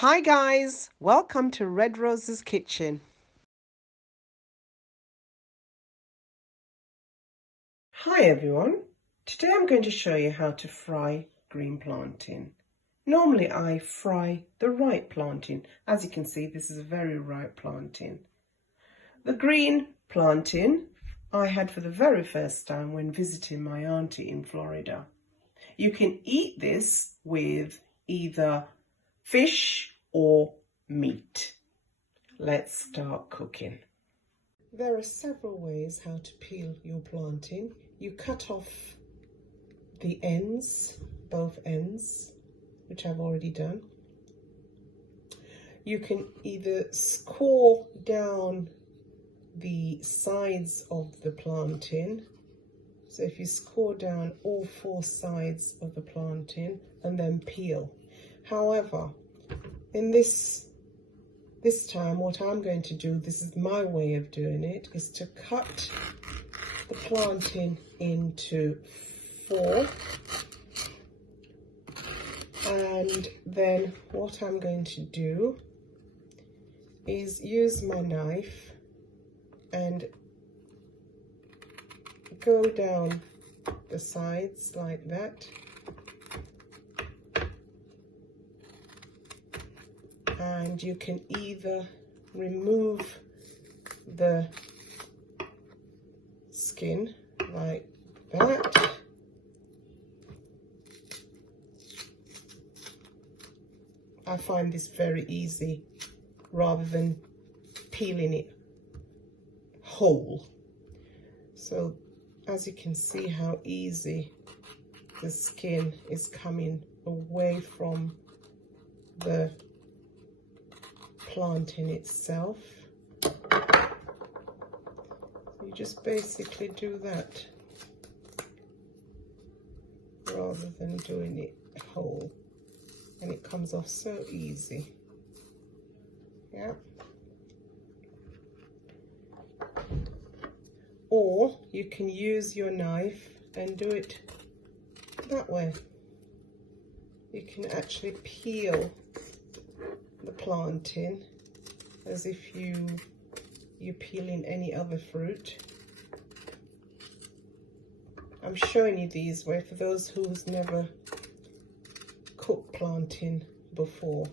Hi guys, welcome to Red Rose's Kitchen. Hi everyone, today I'm going to show you how to fry green plantain. Normally I fry the ripe plantain. As you can see, this is a very ripe plantain. The green plantain I had for the very first time when visiting my auntie in Florida. You can eat this with either fish or meat. Let's start cooking. There are several ways how to peel your plantain. You cut off the ends, both ends, which I've already done. You can either score down the sides of the plantain. So if you score down all four sides of the plantain and then peel. However, in this time, what I'm going to do, this is my way of doing it, is to cut the plantain into four. And then what I'm going to do is use my knife and go down the sides like that. And you can either remove the skin like that, I find this very easy rather than peeling it whole. So as you can see how easy the skin is coming away from the plantain itself. You just basically do that rather than doing it whole, and it comes off so easy. Yeah. Or you can use your knife and do it that way. You can actually peel the plantain as if you're peeling any other fruit. I'm showing you these way for those who's never cooked plantain before.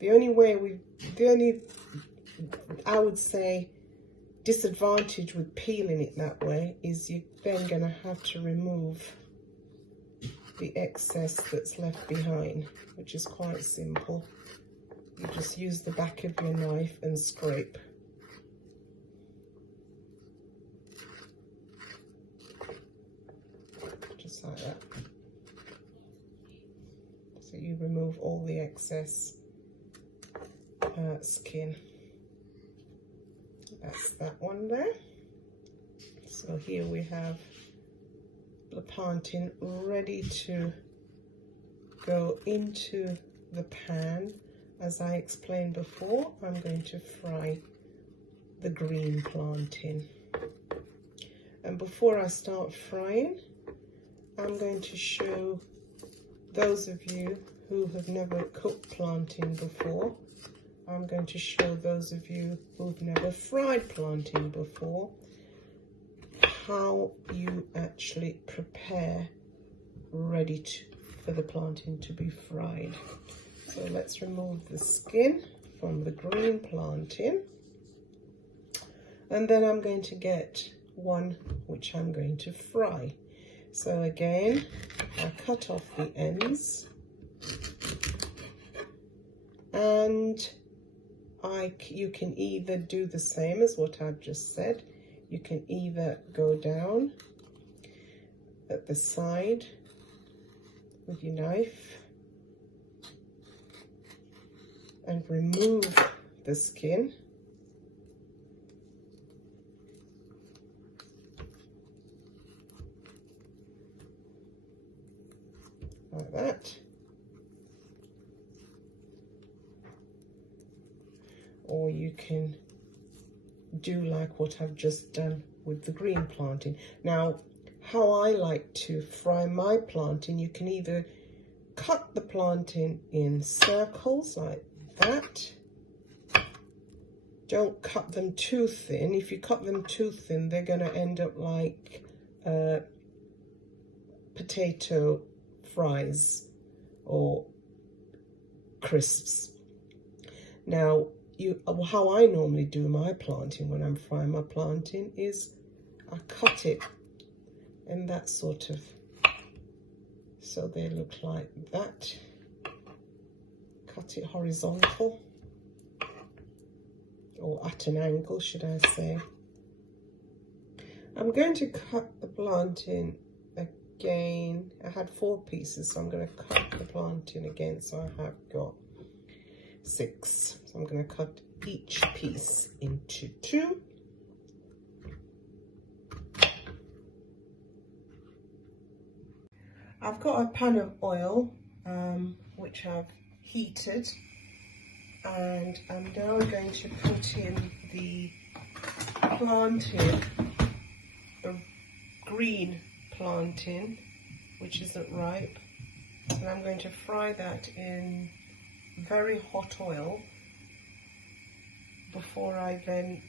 The only I would say disadvantage with peeling it that way is you're then going to have to remove the excess that's left behind, which is quite simple. You just use the back of your knife and scrape. Just like that. So you remove all the excess skin. That's that one there. So here we have the plantain ready to go into the pan. As I explained before, I'm going to fry the green plantain. And before I start frying, I'm going to show those of you who have never cooked plantain before, I'm going to show those of you who've never fried plantain before how you actually prepare ready for the plantain to be fried. So let's remove the skin from the green plantain, and then I'm going to get one which I'm going to fry. So again, I cut off the ends, and you can either do the same as what I've just said. You can either go down at the side with your knife and remove the skin, like that. Or you can do like what I've just done with the green plantain. Now, how I like to fry my plantain, you can either cut the plantain in circles like that. Don't cut them too thin. If you cut them too thin, they're going to end up like potato fries or crisps. Now, how I normally do my plantain when I'm frying my plantain is I cut it in that sort of, so they look like that. Cut it horizontal, or at an angle, should I say. I'm going to cut the plantain again. I had 4 pieces, so I'm going to cut the plantain again, so I have got 6. So I'm going to cut each piece into 2. I've got a pan of oil which I've heated, and I'm now going to put in the plantain, the green plantain, which isn't ripe, and I'm going to fry that in very hot oil before I then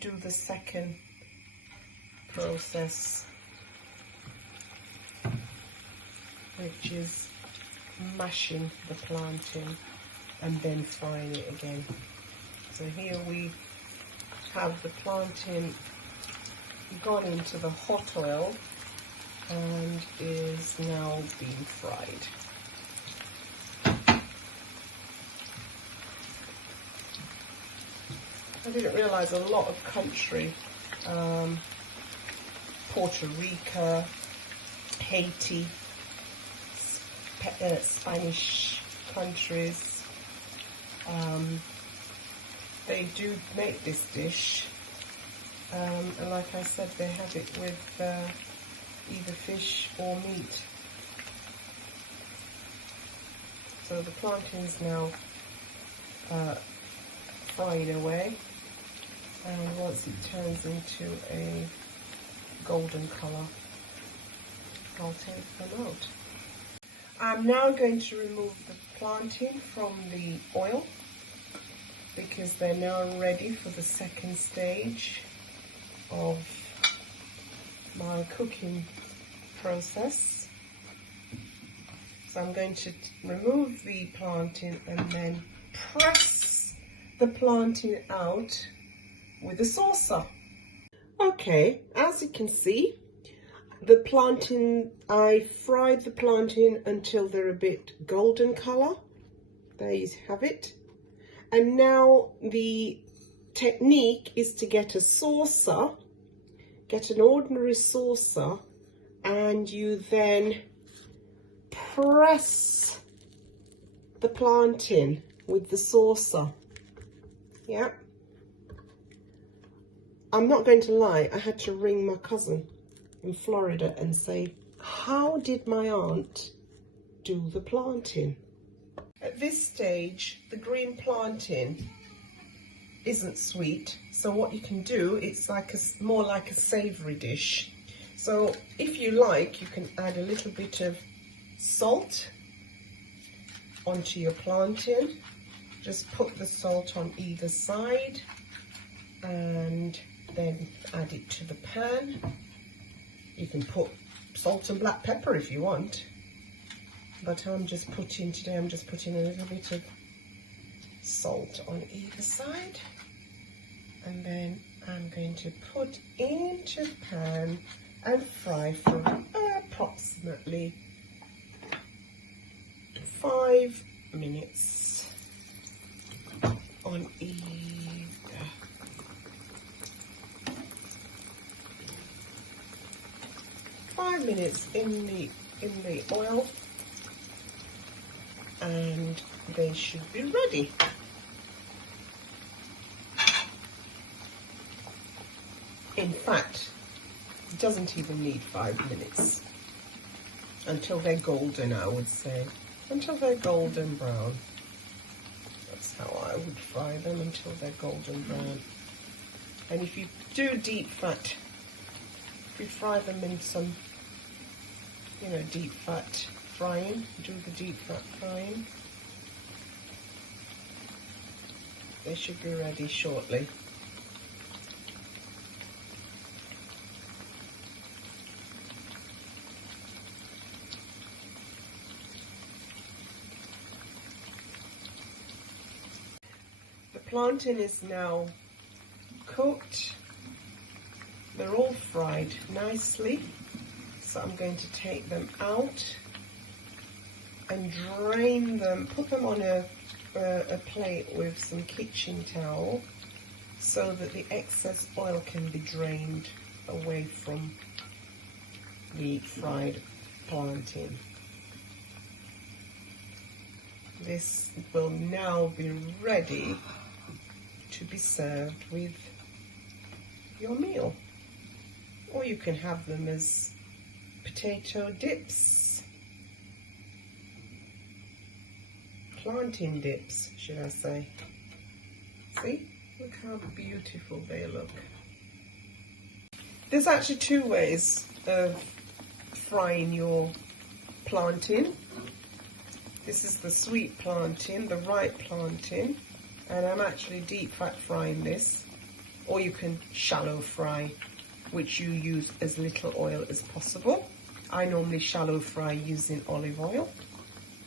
do the second process, which is mashing the plantain and then frying it again. So here we have the plantain gone into the hot oil and is now being fried. I didn't realise a lot of country, Puerto Rico, Haiti, Spanish countries, they do make this dish, and like I said, they have it with either fish or meat. So the plantain is now frying away, and once it turns into a golden colour, I'll take them out. I'm now going to remove the plantain from the oil because they're now ready for the second stage of my cooking process. So I'm going to remove the plantain and then press the plantain out with a saucer. Okay, as you can see, the plantain, I fried the plantain until they're a bit golden colour. There you have it. And now the technique is to get a saucer, get an ordinary saucer, and you then press the plantain with the saucer. Yeah. I'm not going to lie, I had to ring my cousin in Florida and say, how did my aunt do the plantain? At this stage, the green plantain isn't sweet, so what you can do, it's like more like a savoury dish. So if you like, you can add a little bit of salt onto your plantain. Just put the salt on either side and then add it to the pan. You can put salt and black pepper if you want, but today I'm just putting a little bit of salt on either side, and then I'm going to put into the pan and fry for approximately 5 minutes on either. 5 minutes in the oil, and they should be ready. In fact, it doesn't even need 5 minutes until they're golden, I would say, until they're golden brown. That's how I would fry them, until they're golden brown. And if you do deep fat, if you fry them in some, deep fat frying. Do the deep fat frying. They should be ready shortly. The plantain is now cooked. They're all fried nicely. So I'm going to take them out and drain them, put them on a plate with some kitchen towel so that the excess oil can be drained away from the fried plantain. This will now be ready to be served with your meal, or you can have them as potato dips, plantain dips, should I say. See, look how beautiful they look. There's actually two ways of frying your plantain. This is the sweet plantain, the ripe plantain, and I'm actually deep fat frying this, or you can shallow fry, which you use as little oil as possible. I normally shallow fry using olive oil,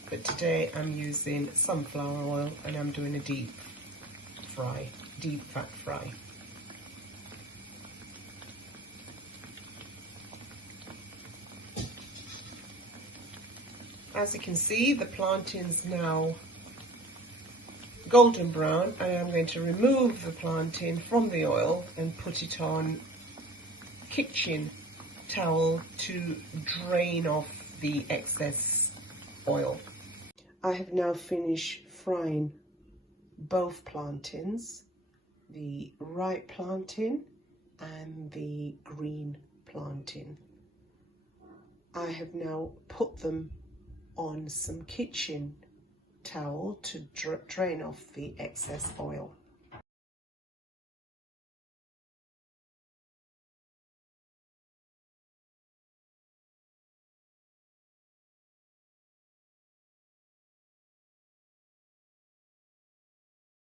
but today I'm using sunflower oil and I'm doing a deep fat fry. As you can see, the plantain's now golden brown, and I'm going to remove the plantain from the oil and put it on kitchen towel to drain off the excess oil. I have now finished frying both plantains, the ripe plantain and the green plantain. I have now put them on some kitchen towel to drain off the excess oil.